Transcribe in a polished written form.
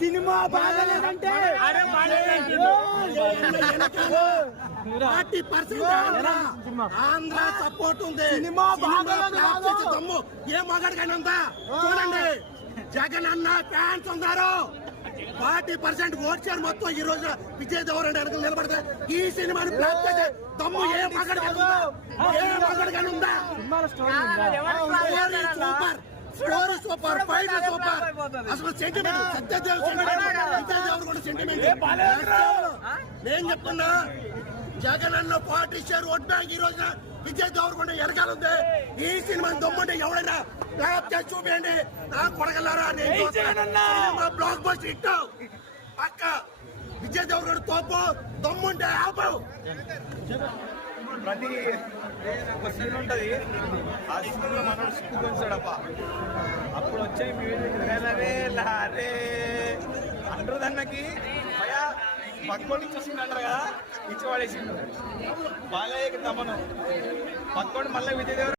Cinema బాగాలేదంటే 40% Andhra support ఉంది. Cinema బాగాలేదు ఏ మగాడికైనా ఉందా? చూడండి, జగన్ అన్న ఫ్యాన్స్ ఉన్నారు. 40% ఓట్ షేర్ మొత్తం ఈ రోజు విజయ్ దేవరకొండ వెనక నిలబడితే ఈ సినిమాని బ్లాక్ చేసే దమ్ము ఏ మగాడికైనా ఉందా? Super story, super fight, super. అసలు సెంటిమెంట్ సత్యదేవ్ సెంటిమెంట్. నేను చెప్తున్నా, జగన్ అన్న 40% ఓట్ బ్యాంక్ ఈ రోజున విజయ్ దేవరకొండ వెనకాల ఉంది. ఈ సినిమా దమ్ముంటే ఎవరైనా బ్లాక్ చేసి చూపించండి. నా కొడగలరా, బ్లాక్ బస్టర్ హిట్ పక్క. విజయ్ దేవరకొండ తోపు, దమ్ముంటే ఆపవు. ప్రతి ఒక సీన్ ఉంటది, ఆ సీన్ లో మనోడు సిక్కుకొస్తాడప్ప. అప్పుడు వచ్చే మ్యూజిక్ లారే అంటారు. దానికి భయా పక్కోటి ఇచ్చేసింది అంటారు కదా, ఇచ్చి పడేసిండు. బాగా తమ్మను పక్కోటి మళ్ళీ విజయ్ దేవర